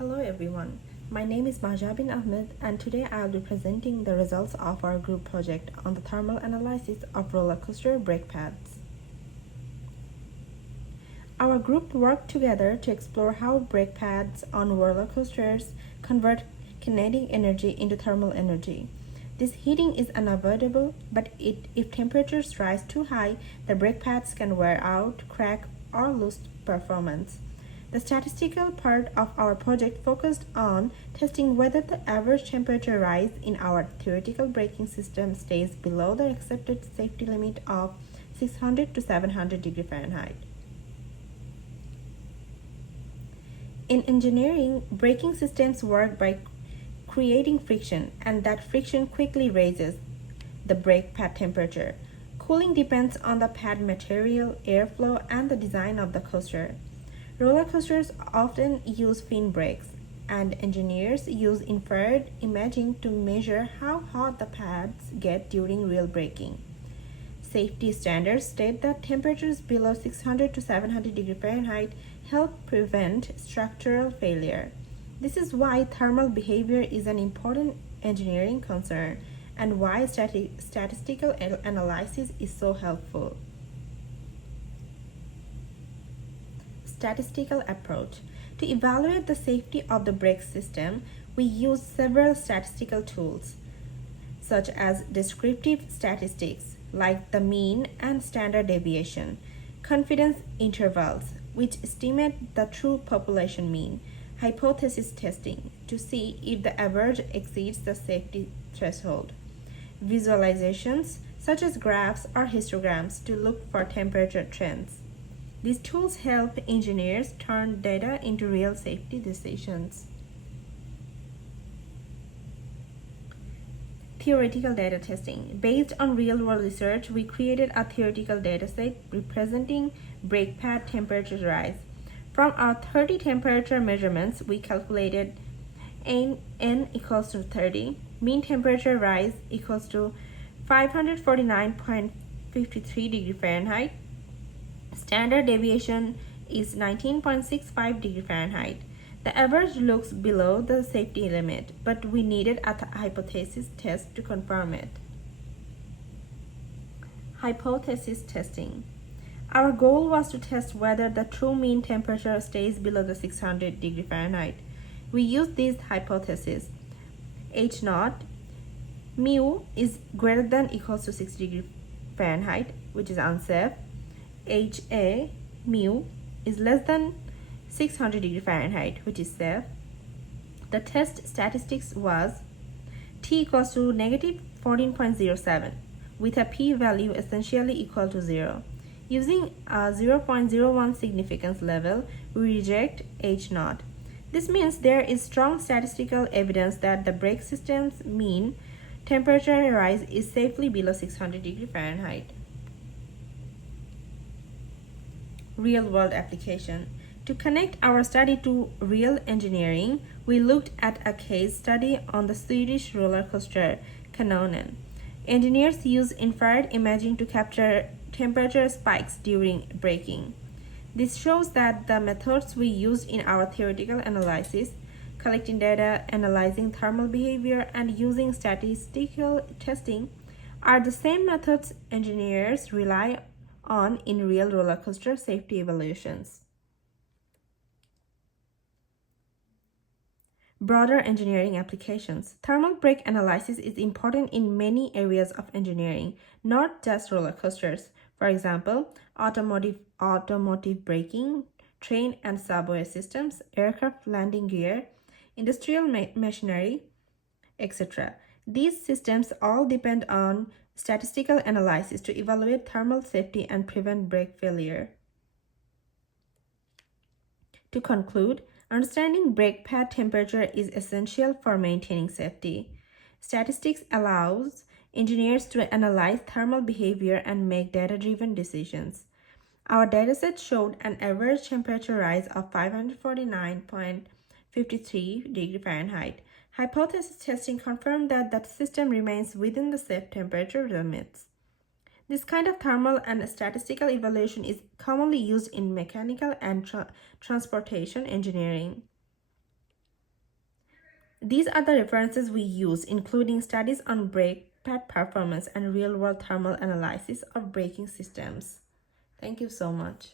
Hello everyone, my name is Mahjabin Ahmed and today I will be presenting the results of our group project on the thermal analysis of roller coaster brake pads. Our group worked together to explore how brake pads on roller coasters convert kinetic energy into thermal energy. This heating is unavoidable, but if temperatures rise too high, the brake pads can wear out, crack, or lose performance. The statistical part of our project focused on testing whether the average temperature rise in our theoretical braking system stays below the accepted safety limit of 600 to 700 degrees Fahrenheit. In engineering, braking systems work by creating friction, and that friction quickly raises the brake pad temperature. Cooling depends on the pad material, airflow, and the design of the coaster. Roller coasters often use fin brakes, and engineers use infrared imaging to measure how hot the pads get during real braking. Safety standards state that temperatures below 600 to 700 degrees Fahrenheit help prevent structural failure. This is why thermal behavior is an important engineering concern and why statistical analysis is so helpful. Statistical approach. To evaluate the safety of the brake system, we use several statistical tools, such as descriptive statistics, like the mean and standard deviation, confidence intervals, which estimate the true population mean, hypothesis testing, to see if the average exceeds the safety threshold, visualizations, such as graphs or histograms, to look for temperature trends. These tools help engineers turn data into real safety decisions. Theoretical data testing. Based on real-world research, we created a theoretical dataset representing brake pad temperature rise. From our 30 temperature measurements, we calculated N equals to 30, mean temperature rise equals to 549.53 degrees Fahrenheit, standard deviation is 19.65 degrees Fahrenheit. The average looks below the safety limit, but we needed a hypothesis test to confirm it. Hypothesis testing. Our goal was to test whether the true mean temperature stays below the 600 degrees Fahrenheit. We used these hypotheses. H naught, mu is greater than equals to 6 degrees Fahrenheit, which is unsafe. HA, mu, is less than 600 degrees Fahrenheit, which is safe. The test statistics was T equals to negative 14.07 with a p-value essentially equal to 0. Using a 0.01 significance level, we reject H naught. This means there is strong statistical evidence that the brake system's mean temperature rise is safely below 600 degrees Fahrenheit. Real-world application. To connect our study to real engineering, we looked at a case study on the Swedish roller coaster Kanonen. Engineers use infrared imaging to capture temperature spikes during braking. This shows that the methods we used in our theoretical analysis, collecting data, analyzing thermal behavior, and using statistical testing, are the same methods engineers rely on in real roller coaster safety evaluations. Broader engineering applications. Thermal brake analysis is important in many areas of engineering, not just roller coasters. For example, automotive braking, train and subway systems, aircraft landing gear, industrial machinery, etc. These systems all depend on statistical analysis to evaluate thermal safety and prevent brake failure. To conclude, understanding brake pad temperature is essential for maintaining safety. Statistics allows engineers to analyze thermal behavior and make data-driven decisions. Our dataset showed an average temperature rise of 549.53 degrees Fahrenheit. Hypothesis testing confirmed that the system remains within the safe temperature limits. This kind of thermal and statistical evaluation is commonly used in mechanical and transportation engineering. These are the references we use, including studies on brake pad performance and real-world thermal analysis of braking systems. Thank you so much.